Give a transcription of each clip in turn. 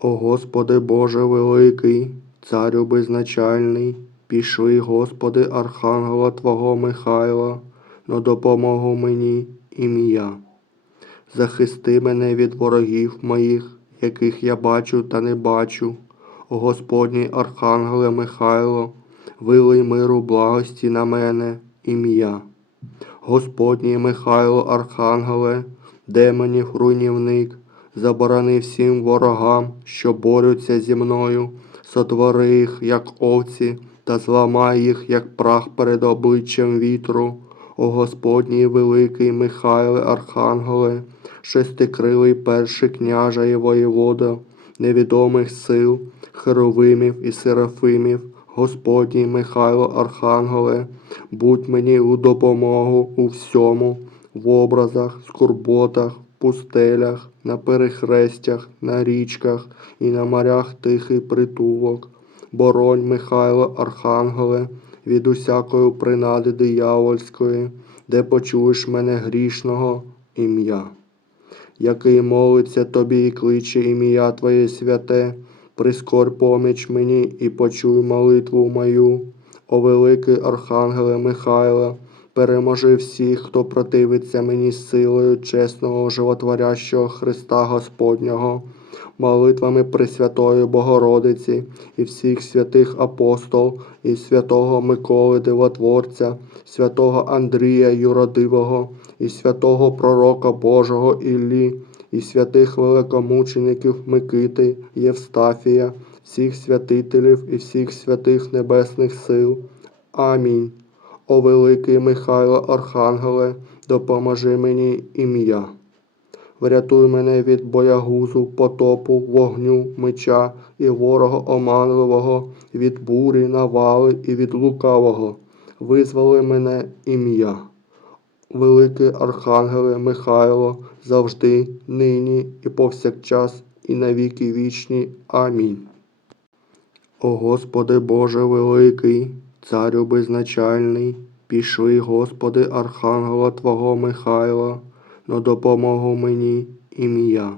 О Господи Боже великий, царю безначальний, пішли, Господи, Архангела Твого Михайла, на допомогу мені ім'я. Захисти мене від ворогів моїх, яких я бачу та не бачу. О Господній Архангеле Михайло, вилий миру благості на мене ім'я. Господній Михайло Архангеле, демонів руйнівник, заборони всім ворогам, що борються зі мною, сотвори їх, як овці, та зламай їх, як прах перед обличчям вітру. О Господній великий Михайле Архангеле, шестикрилий перший княжа і воєвода, невідомих сил, херовимів і серафимів, Господній Михайло Архангеле, будь мені у допомогу у всьому, в образах, скорботах, пустелях, на перехрестях, на річках і на морях тихий притулок. Боронь, Михайло Архангеле, від усякої принади диявольської, де почуєш мене грішного ім'я який молиться тобі і кличе ім'я Твоє святе, прискор поміч мені і почуй молитву мою. О великий Архангеле Михайла, переможи всіх, хто противиться мені силою чесного животворящого Христа Господнього, молитвами Пресвятої Богородиці і всіх святих апостол, і святого Миколи Дивотворця, святого Андрія Юродивого, і святого Пророка Божого Іллі, і святих великомучеників Микити, Євстафія, всіх святителів і всіх святих небесних сил. Амінь. О великий Михайло Архангеле, допоможи мені ім'я. Врятуй мене від боягузу, потопу, вогню, меча і ворога оманливого, від бурі, навали і від лукавого. Визволи мене ім'я. Великий Архангеле Михайло, завжди, нині і повсякчас, і навіки вічні. Амінь. О Господи Боже великий, царю безначальний, пішли, Господи, Архангела Твого Михайла, на допомогу мені ім'я.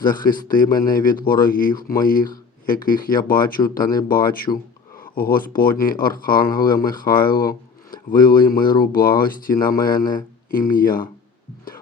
Захисти мене від ворогів моїх, яких я бачу та не бачу. О Господній Архангеле Михайло, вилий миру благості на мене ім'я.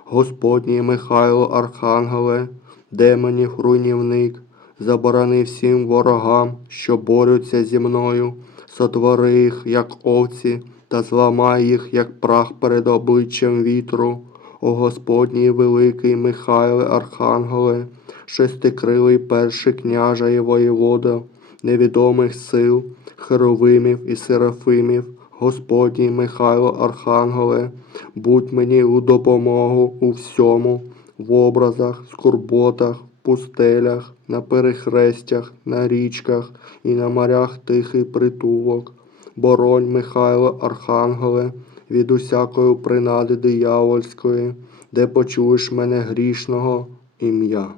Господній Михайло Архангеле, демонів руйнівник, заборони всім ворогам, що борються зі мною, сотвори їх, як овці, та зламай їх, як прах перед обличчям вітру. О Господній великий Михайле Архангеле, шестикрилий перший княжа і воєвода, невідомих сил, херовимів і серафимів, Господній Михайло Архангеле, будь мені у допомогу у всьому, в образах, скорботах, пустелях, на перехрестях, на річках і на морях тихий притулок. Боронь, Михайло Архангеле, від усякої принади диявольської, де почуєш мене грішного ім'я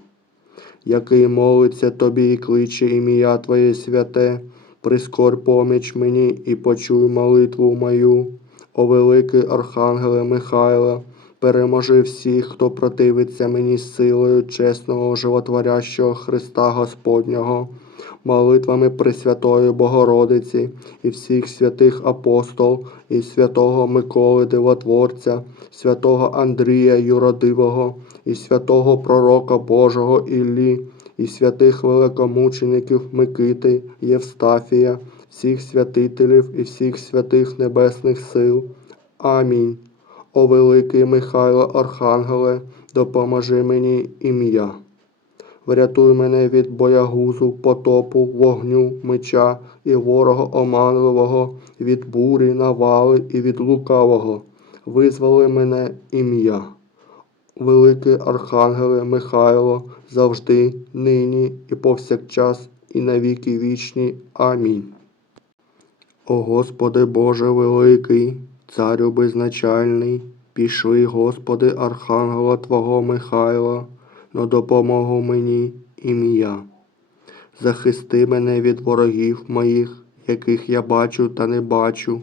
який молиться тобі і кличе ім'я Твоє святе, прискор поміч мені і почуй молитву мою. О великий Архангеле Михайла, переможи всіх, хто противиться мені силою чесного животворящого Христа Господнього, молитвами Пресвятої Богородиці і всіх святих апостол, і святого Миколи Дивотворця, святого Андрія Юродивого, і святого Пророка Божого Іллі, і святих великомучеників Микити, Євстафія, всіх святителів і всіх святих небесних сил. Амінь. О великий Михайло Архангеле, допоможи мені ім'я. Врятуй мене від боягузу, потопу, вогню, меча і ворога оманливого, від бурі, навали і від лукавого. Визволи мене ім'я. Великий Архангеле Михайло, завжди, нині і повсякчас, і навіки вічні. Амінь. О Господи Боже великий, царю безначальний, пішли, Господи, Архангела Твого Михайла, на допомогу мені ім'я. Захисти мене від ворогів моїх, яких я бачу та не бачу.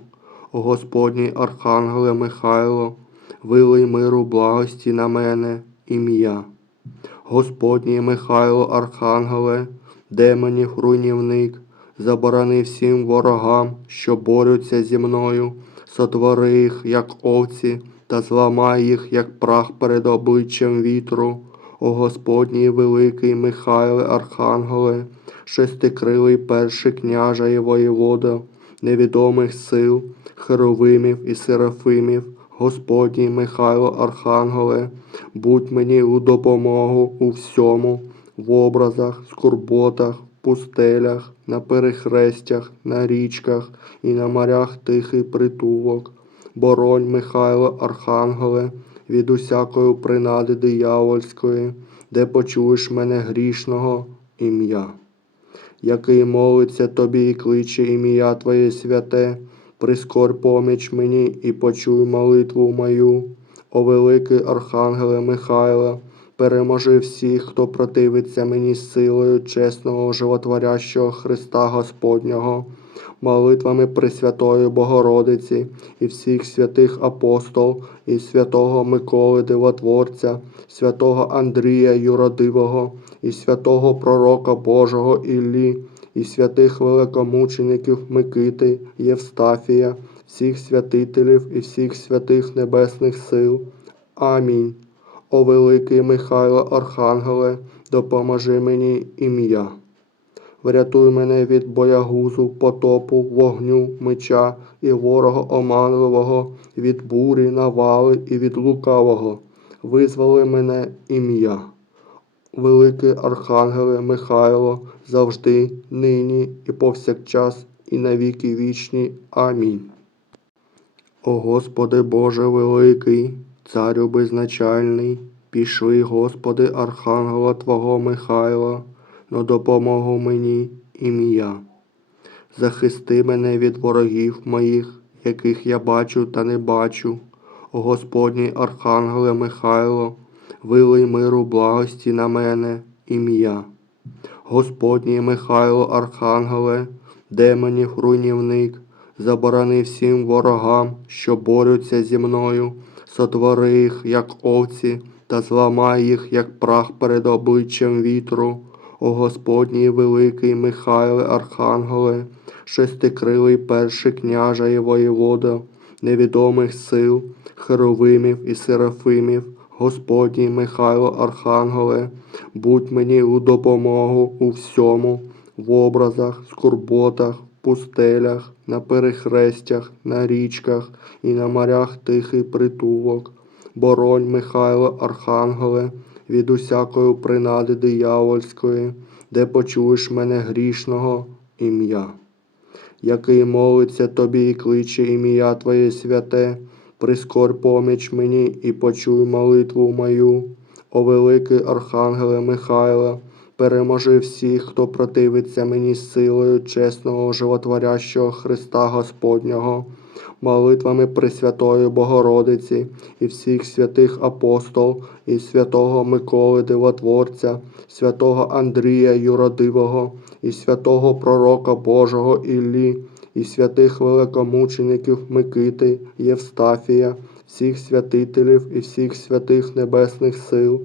О Господній Архангеле Михайло, вилий миру благості на мене ім'я. Господній Михайло Архангеле, демонів руйнівник, заборони всім ворогам, що борються зі мною, сотвори їх, як овці, та зламай їх, як прах перед обличчям вітру. О Господній великий Михайле Архангеле, шестикрилий перший княжа і воєвода, невідомих сил, херовимів і серафимів, Господній Михайло Архангеле, будь мені у допомогу у всьому, в образах, скорботах, пустелях, на перехрестях, на річках і на морях тихий притулок. Боронь, Михайло Архангеле, від усякої принади диявольської, де почуєш мене грішного ім'я який молиться тобі і кличе ім'я Твоє святе, прискор поміч мені і почуй молитву мою. О великий Архангеле Михайла, переможи всіх, хто противиться мені силою чесного животворящого Христа Господнього, молитвами Пресвятої Богородиці і всіх святих апостол, і святого Миколи Дивотворця, святого Андрія Юродивого, і святого Пророка Божого Іллі, і святих великомучеників Микити, Євстафія, всіх святителів і всіх святих небесних сил. Амінь. О великий Михайло Архангеле, допоможи мені ім'я. Врятуй мене від боягузу, потопу, вогню, меча і ворога оманливого, від бурі, навали і від лукавого. Визволи мене ім'я. Великий Архангеле Михайло, завжди, нині і повсякчас, і навіки вічні. Амінь. О Господи Боже великий, Царю безначальний, пішли, Господи, Архангела Твого Михайла, на допомогу мені ім'я. Захисти мене від ворогів моїх, яких я бачу та не бачу. О Господній Архангеле Михайло, вилий миру благості на мене ім'я. Господній Михайло Архангеле, демонів руйнівник, заборони всім ворогам, що борються зі мною, сотвори їх, як овці, та зламай їх, як прах перед обличчям вітру. О Господній великий Михайле Архангеле, шестикрилий перший княжа і воєвода, невідомих сил, херовимів і серафимів, Господній Михайло Архангеле, будь мені у допомогу у всьому, в образах, скорботах, пустелях, на перехрестях, на річках і на морях тихий притулок. Боронь, Михайло Архангеле, від усякої принади диявольської, де почуєш мене грішного ім'я який молиться тобі і кличе ім'я Твоє святе, прискор поміч мені і почуй молитву мою. О великий Архангеле Михайла, переможи всіх, хто противиться мені силою чесного животворящого Христа Господнього, молитвами Пресвятої Богородиці і всіх святих апостол, і святого Миколи Дивотворця, святого Андрія Юродивого, і святого Пророка Божого Іллі, і святих великомучеників Микити, Євстафія, всіх святителів і всіх святих небесних сил.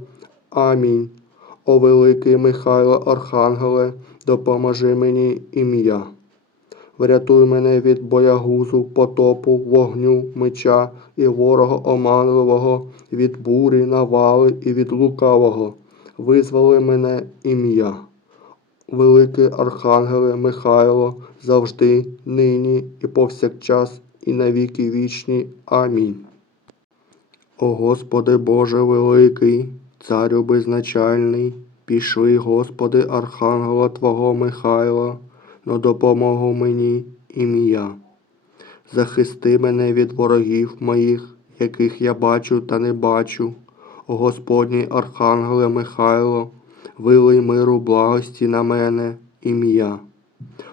Амінь. О великий Михайло Архангеле, допоможи мені ім'я. Врятуй мене від боягузу, потопу, вогню, меча і ворога оманливого, від бурі, навали і від лукавого. Визволи мене ім'я. Великий Архангеле Михайло, завжди, нині і повсякчас, і навіки вічні. Амінь. О Господи Боже великий, Царю безначальний, пішли, Господи, Архангела Твого Михайла, на допомогу мені ім'я. Захисти мене від ворогів моїх, яких я бачу та не бачу. О Господній Архангеле Михайло, вилий миру благості на мене ім'я.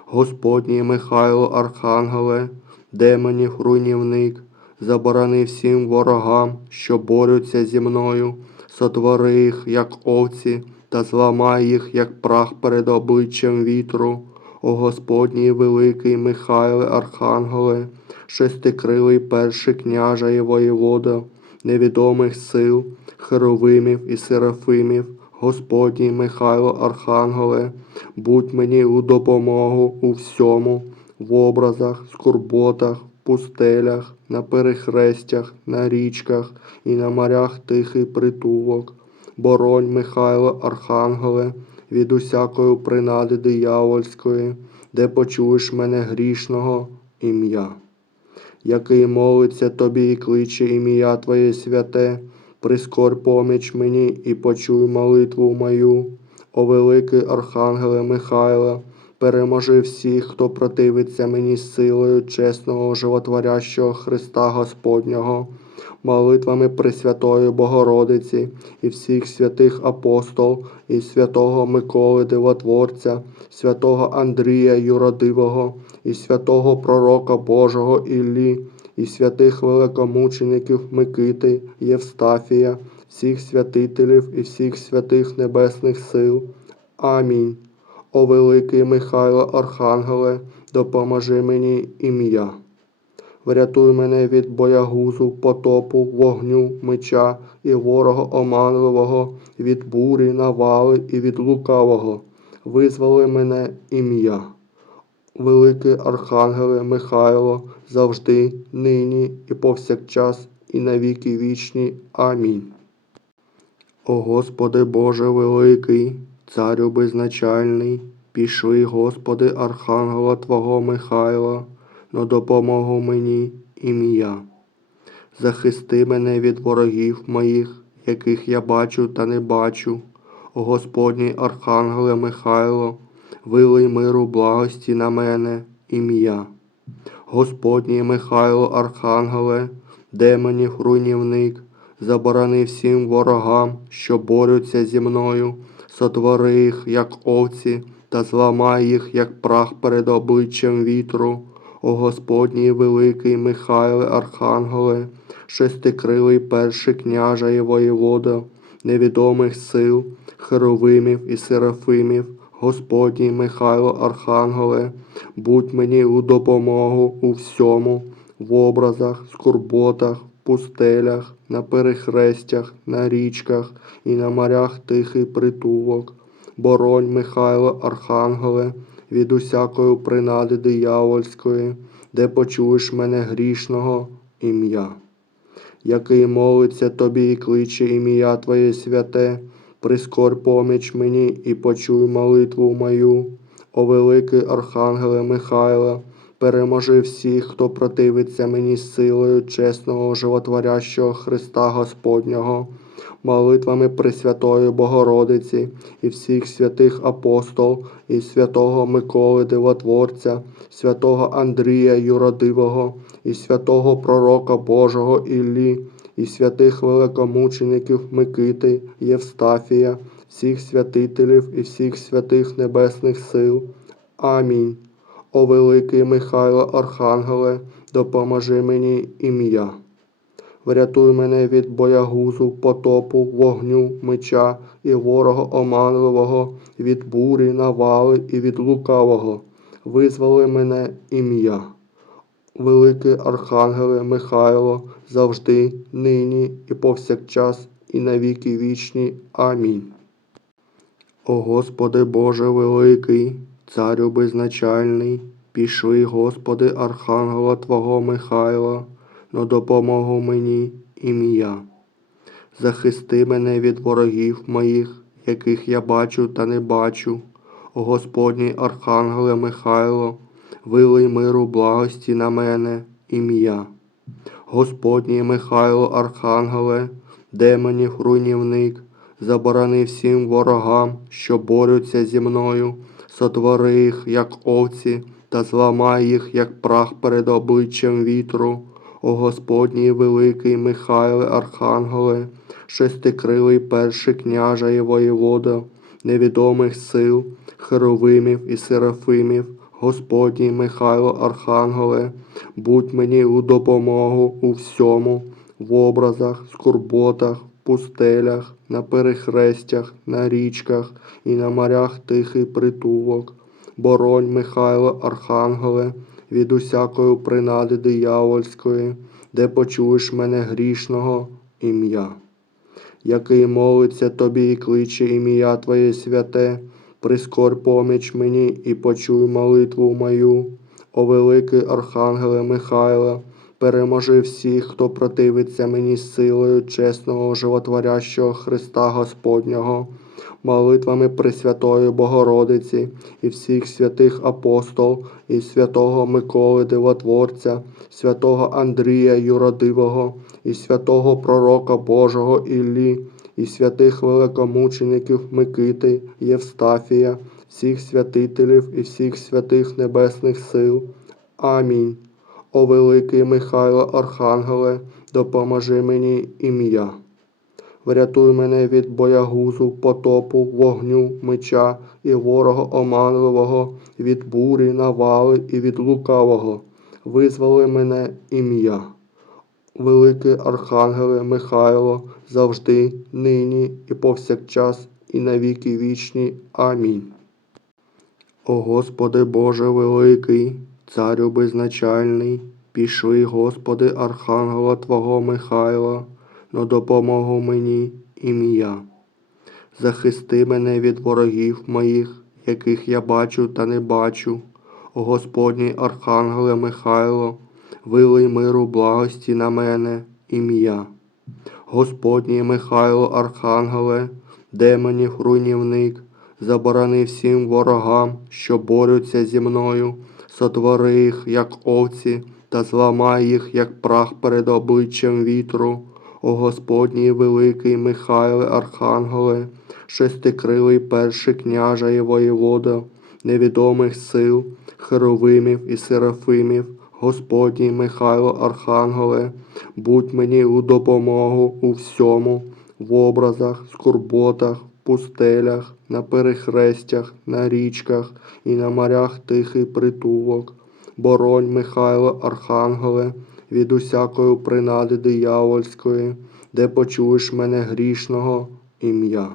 Господній Михайло Архангеле, демонів руйнівник, заборони всім ворогам, що борються зі мною, сотвори їх, як овці, та зламай їх, як прах перед обличчям вітру. О Господній великий Михайле Архангеле, шестикрилий перший княжа і воєвода, невідомих сил, херовимів і серафимів, Господній Михайло Архангеле, будь мені у допомогу у всьому, в образах, скорботах, пустелях, на перехрестях, на річках і на морях тихий притулок. Боронь, Михайло Архангеле, від усякої принади диявольської, де почуєш мене грішного ім'я який молиться тобі і кличе ім'я Твоє святе, прискор поміч мені і почуй молитву мою. О великий Архангеле Михайла, переможи всіх, хто противиться мені силою чесного животворящого Христа Господнього, молитвами Пресвятої Богородиці і всіх святих апостол, і святого Миколи Дивотворця, святого Андрія Юродивого, і святого Пророка Божого Іллі, і святих великомучеників Микити, Євстафія, всіх святителів і всіх святих небесних сил. Амінь. О великий Михайло Архангеле, допоможи мені ім'я. Врятуй мене від боягузу, потопу, вогню, меча і ворога оманливого, від бурі, навали і від лукавого. Визволи мене ім'я. Великий Архангеле Михайло, завжди, нині і повсякчас, і навіки вічні. Амінь. О Господи Боже великий, Царю безначальний, пішли, Господи, Архангела Твого Михайла, на допомогу мені ім'я. Захисти мене від ворогів моїх, яких я бачу та не бачу. О Господній Архангеле Михайло, вилий миру благості на мене ім'я. Господній Михайло Архангеле, демонів руйнівник, заборони всім ворогам, що борються зі мною, сотвори їх, як овці, та зламай їх, як прах перед обличчям вітру. О Господній великий Михайле Архангеле, шестикрилий перший княжа і воєвода, невідомих сил, херовимів і серафимів, Господній Михайло Архангеле, будь мені у допомогу у всьому, в образах, скорботах, пустелях, на перехрестях, на річках і на морях тихий притулок. Боронь, Михайло Архангеле, від усякої принади диявольської, де почуєш мене грішного ім'я який молиться тобі і кличе ім'я Твоє святе, прискор поміч мені і почуй молитву мою. О великий Архангеле Михайла, переможи всіх, хто противиться мені силою чесного животворящого Христа Господнього, молитвами Пресвятої Богородиці і всіх святих апостол, і святого Миколи Дивотворця, святого Андрія Юродивого, і святого Пророка Божого Іллі, і святих великомучеників Микити, Євстафія, всіх святителів і всіх святих небесних сил. Амінь. О великий Михайло Архангеле, допоможи мені ім'я. Врятуй мене від боягузу, потопу, вогню, меча і ворога оманливого, від бурі, навали і від лукавого. Визволи мене ім'я. Великий Архангеле Михайло, завжди, нині і повсякчас, і навіки вічні. Амінь. О Господи Боже великий, Царю безначальний, пішли, Господи, Архангела Твого Михайла, на допомогу мені ім'я. Захисти мене від ворогів моїх, яких я бачу та не бачу. О Господній Архангеле Михайло, вилий миру благості на мене ім'я. Господній Михайло Архангеле, демонів руйнівник, заборони всім ворогам, що борються зі мною, сотвори їх, як овці, та зламай їх, як прах перед обличчям вітру. О Господній великий Михайле Архангеле, шестикрилий перший княжа і воєвода, невідомих сил, херовимів і серафимів, Господній Михайло Архангеле, будь мені у допомогу у всьому, в образах, скорботах, пустелях, на перехрестях, на річках і на морях тихий притулок. Боронь, Михайло Архангеле, від усякої принади диявольської, де почуєш мене грішного ім'я який молиться тобі і кличе ім'я Твоє святе, прискор поміч мені і почуй молитву мою. О великий Архангеле Михайло, переможи всіх, хто противиться мені силою чесного животворящого Христа Господнього, молитвами Пресвятої Богородиці і всіх святих апостол, і святого Миколи Дивотворця, святого Андрія Юродивого, і святого Пророка Божого Іллі, і святих великомучеників Микити, Євстафія, всіх святителів і всіх святих небесних сил. Амінь. О великий Михайло Архангеле, допоможи мені ім'я. Врятуй мене від боягузу, потопу, вогню, меча і ворога оманливого, від бурі, навали і від лукавого. Визволи мене ім'я. Великий Архангеле Михайло, завжди, нині і повсякчас, і навіки вічні. Амінь. О Господи Боже великий, Царю безначальний, пішли, Господи, Архангела Твого Михайла, на допомогу мені ім'я. Захисти мене від ворогів моїх, яких я бачу та не бачу. О Господній Архангеле Михайло, вилий миру благості на мене ім'я. Господній Михайло Архангеле, демонів руйнівник, заборони всім ворогам, що борються зі мною, сотвори їх, як овці, та зламай їх, як прах перед обличчям вітру. О Господній великий Михайле Архангеле, шестикрилий перший княжа і воєвода, невідомих сил, херовимів і серафимів, Господній Михайло Архангеле, будь мені у допомогу у всьому, в образах, скорботах, пустелях, на перехрестях, на річках і на морях тихий притулок. Боронь, Михайло Архангеле, від усякої принади диявольської, де почуєш мене грішного ім'я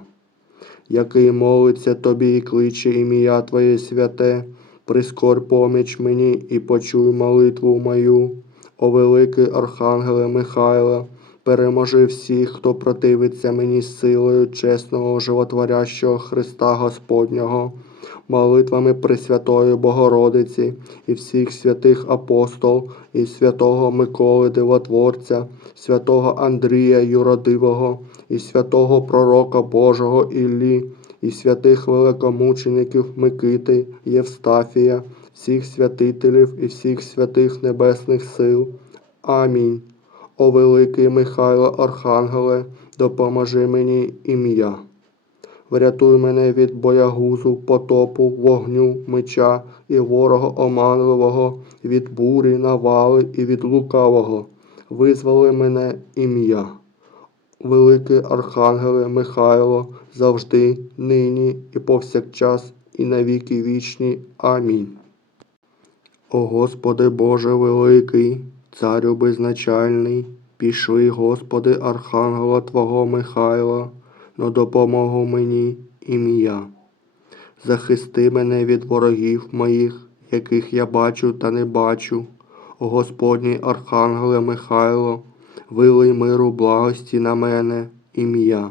який молиться тобі і кличе ім'я Твоє святе, прискор поміч мені і почуй молитву мою. О великий Архангеле Михайло, переможи всіх, хто противиться мені силою чесного животворящого Христа Господнього, молитвами Пресвятої Богородиці і всіх святих апостол, і святого Миколи Дивотворця, святого Андрія Юродивого, і святого Пророка Божого Іллі, і святих великомучеників Микити, Євстафія, всіх святителів і всіх святих небесних сил. Амінь. О великий Михайло Архангеле, допоможи мені ім'я. Врятуй мене від боягузу, потопу, вогню, меча і ворога оманливого, від бурі, навали і від лукавого. Визволи мене ім'я. Великий Архангеле Михайло, завжди, нині і повсякчас, і навіки вічні. Амінь. О Господи Боже великий, Царю безначальний, пішли, Господи, Архангела Твого Михайла, на допомогу мені ім'я. Захисти мене від ворогів моїх, яких я бачу та не бачу. О Господній Архангеле Михайло, вилий миру благості на мене ім'я.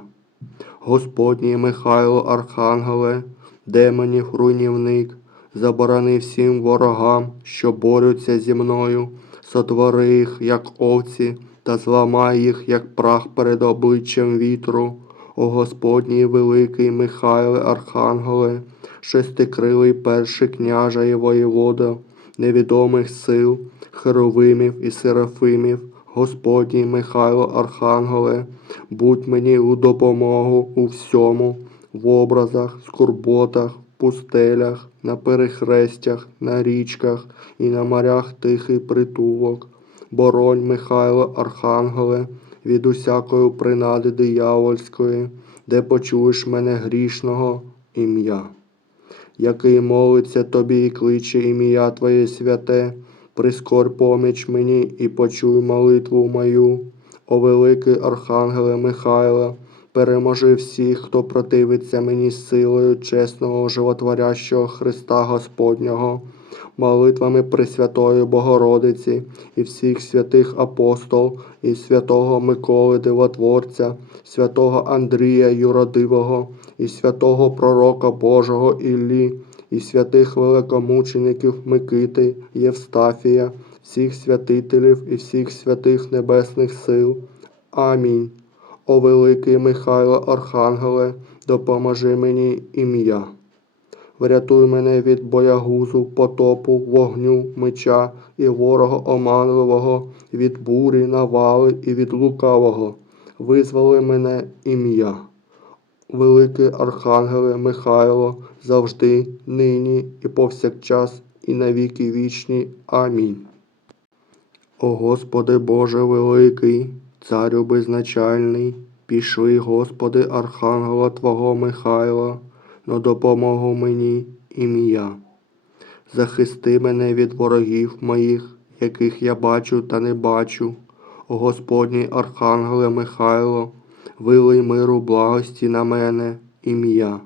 Господній Михайло Архангеле, демонів руйнівник, заборони всім ворогам, що борються зі мною, сотвори їх, як овці, та зламай їх, як прах перед обличчям вітру. О Господній великий Михайле Архангеле, шестикрилий перший княжа і воєвода, невідомих сил, херовимів і серафимів, Господній Михайло Архангеле, будь мені у допомогу у всьому, в образах, скорботах, пустелях, на перехрестях, на річках і на морях тихий притулок. Боронь, Михайло Архангеле, від усякої принади диявольської, де почуєш мене грішного ім'я який молиться тобі і кличе ім'я Твоє святе, прискор поміч мені і почуй молитву мою. О великий Архангеле Михайло, переможи всіх, хто противиться мені силою чесного животворящого Христа Господнього, молитвами Пресвятої Богородиці і всіх святих апостол, і святого Миколи Дивотворця, святого Андрія Юродивого, і святого Пророка Божого Іллі, і святих великомучеників Микити, Євстафія, всіх святителів і всіх святих небесних сил. Амінь. О великий Михайло Архангеле, допоможи мені ім'я. Врятуй мене від боягузу, потопу, вогню, меча і ворога оманливого, від бурі, навали і від лукавого. Визволи мене ім'я. Великий Архангеле Михайло, завжди, нині і повсякчас, і навіки вічні. Амінь. О Господи Боже великий, Царю безначальний, пішли, Господи, Архангела Твого Михайла, на допомогу мені ім'я. Захисти мене від ворогів моїх, яких я бачу та не бачу. О Господній Архангеле Михайло, вилий миру благості на мене ім'я.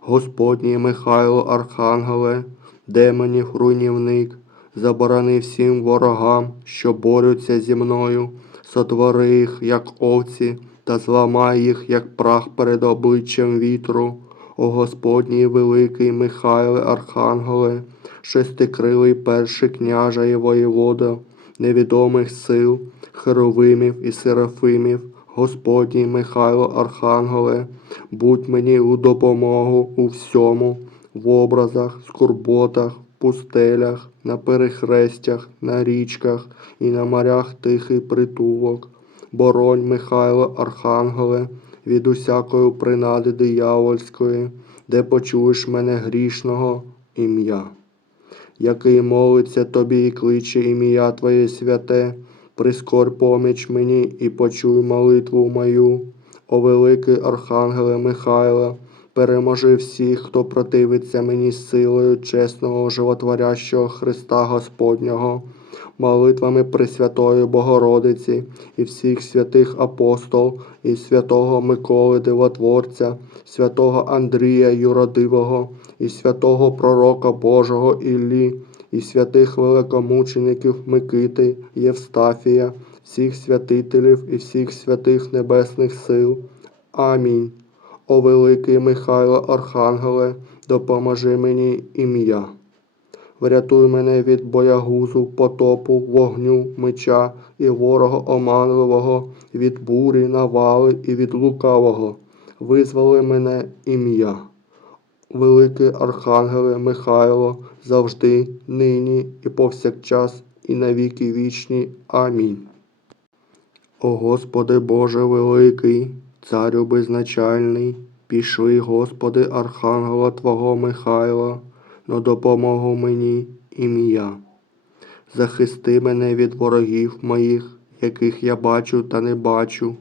Господній Михайло Архангеле, демонів руйнівник, заборони всім ворогам, що борються зі мною, сотвори їх, як овці, та зламай їх, як прах перед обличчям вітру. О Господній великий Михайле Архангеле, шестикрилий перший княжа і воєвода, невідомих сил, херовимів і серафимів, Господній Михайло Архангеле, будь мені у допомогу у всьому, в образах, скорботах, пустелях, на перехрестях, на річках і на морях тихий притулок. Боронь, Михайло Архангеле, від усякої принади диявольської, де почуєш мене грішного ім'я. Який молиться тобі і кличе ім'я Твоє святе, прискор поміч мені і почуй молитву мою. О великий Архангеле Михайло, переможи всіх, хто противиться мені силою чесного животворящого Христа Господнього, молитвами Пресвятої Богородиці і всіх святих апостол, і святого Миколи Дивотворця, святого Андрія Юродивого, і святого Пророка Божого Іллі, і святих великомучеників Микити, Євстафія, всіх святителів і всіх святих небесних сил. Амінь. О великий Михайло Архангеле, допоможи мені ім'я. Врятуй мене від боягузу, потопу, вогню, меча і ворога оманливого, від бурі, навали і від лукавого. Визволи мене ім'я. Великий Архангеле Михайло, завжди, нині і повсякчас, і навіки вічні. Амінь. О Господи Боже великий, Царю безначальний, пішли, Господи, Архангела Твого Михайла, на допомогу мені ім'я. Захисти мене від ворогів моїх, яких я бачу та не бачу.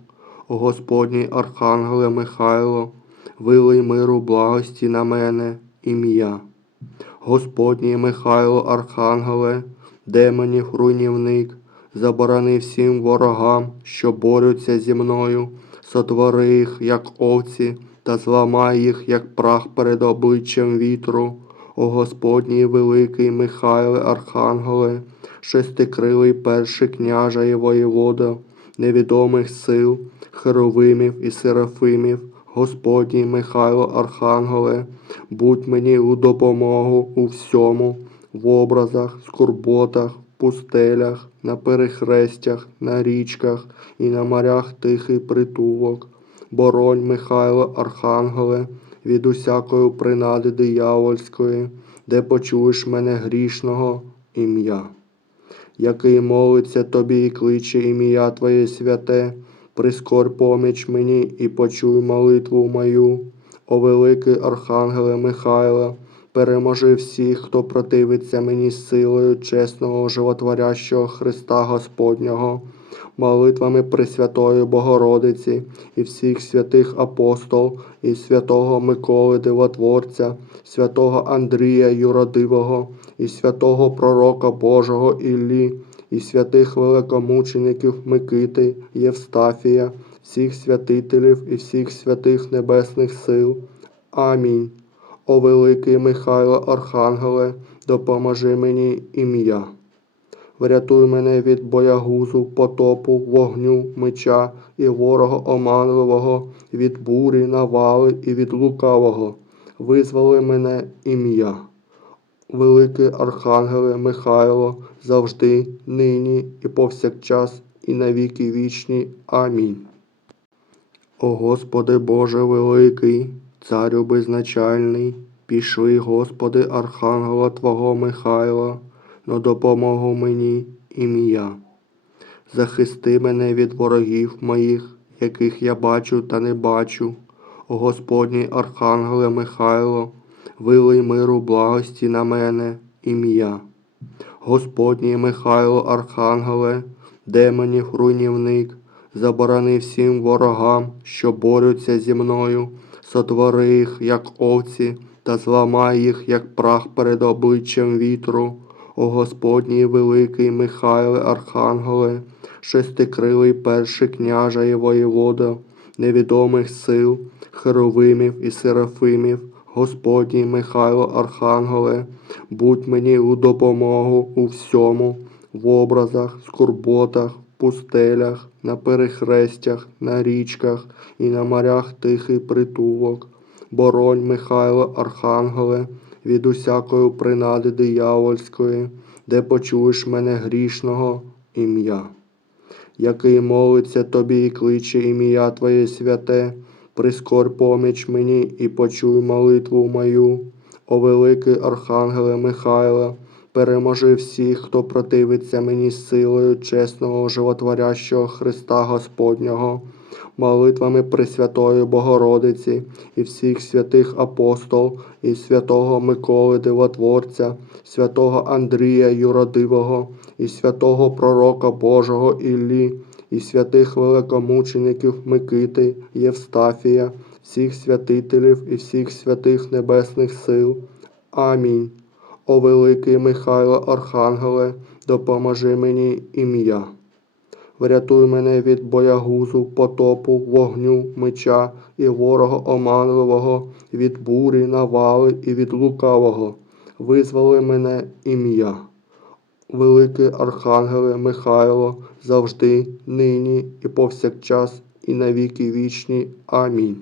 О Господній Архангеле Михайло, вилий миру благості на мене ім'я. Господній Михайло Архангеле, демонів руйнівник, заборони всім ворогам, що борються зі мною, сотвори їх, як овці, та зламай їх, як прах перед обличчям вітру. О Господній великий Михайле Архангеле, шестикрилий перший княжа і воєвода, невідомих сил, херовимів і серафимів, Господній Михайло Архангеле, будь мені у допомогу у всьому, в образах, скорботах, пустелях, на перехрестях, на річках і на морях тихий притулок. Боронь, Михайло Архангеле, від усякої принади диявольської, де почуєш мене грішного ім'я. Який молиться тобі і кличе ім'я Твоє святе, прискор поміч мені і почуй молитву мою. О великий Архангеле Михайло, переможи всіх, хто противиться мені силою чесного животворящого Христа Господнього, молитвами Пресвятої Богородиці і всіх святих апостол, і святого Миколи Дивотворця, святого Андрія Юродивого, і святого Пророка Божого Іллі, і святих великомучеників Микити, Євстафія, всіх святителів і всіх святих небесних сил. Амінь. О великий Михайло Архангеле, допоможи мені ім'я. Врятуй мене від боягузу, потопу, вогню, меча і ворога оманливого, від бурі, навали і від лукавого. Визволи мене ім'я. Великий Архангеле Михайло, завжди, нині і повсякчас, і навіки вічні. Амінь. О Господи Боже великий, Царю безначальний, пішли, Господи, Архангела Твого Михайла, на допомогу мені ім'я. Захисти мене від ворогів моїх, яких я бачу та не бачу. О Господній Архангеле Михайло, вилий миру благості на мене ім'я. Господній Михайло Архангеле, демонів руйнівник, заборони всім ворогам, що борються зі мною, сотвори їх, як овці, та зламай їх, як прах перед обличчям вітру. О Господній великий Михайле Архангеле, шестикрилий перший княжа і воєвода, невідомих сил, херовимів і серафимів, Господній Михайло Архангеле, будь мені у допомогу у всьому, в образах, скорботах, пустелях, на перехрестях, на річках і на морях тихий притулок. Боронь, Михайло Архангеле, від усякої принади диявольської, де почуєш мене грішного ім'я який молиться тобі і кличе ім'я Твоє святе, прискор поміч мені і почуй молитву мою. О великий Архангеле Михайла, переможи всіх, хто противиться мені силою чесного животворящого Христа Господнього, молитвами Пресвятої Богородиці і всіх святих апостол, і святого Миколи Дивотворця, святого Андрія Юродивого, і святого Пророка Божого Іллі, і святих великомучеників Микити, Євстафія, всіх святителів і всіх святих небесних сил. Амінь. О великий Михайло Архангеле, допоможи мені ім'я. Врятуй мене від боягузу, потопу, вогню, меча і ворога оманливого, від бурі, навали і від лукавого. Визволи мене ім'я. Великий Архангеле Михайло, завжди, нині і повсякчас, і навіки вічні. Амінь.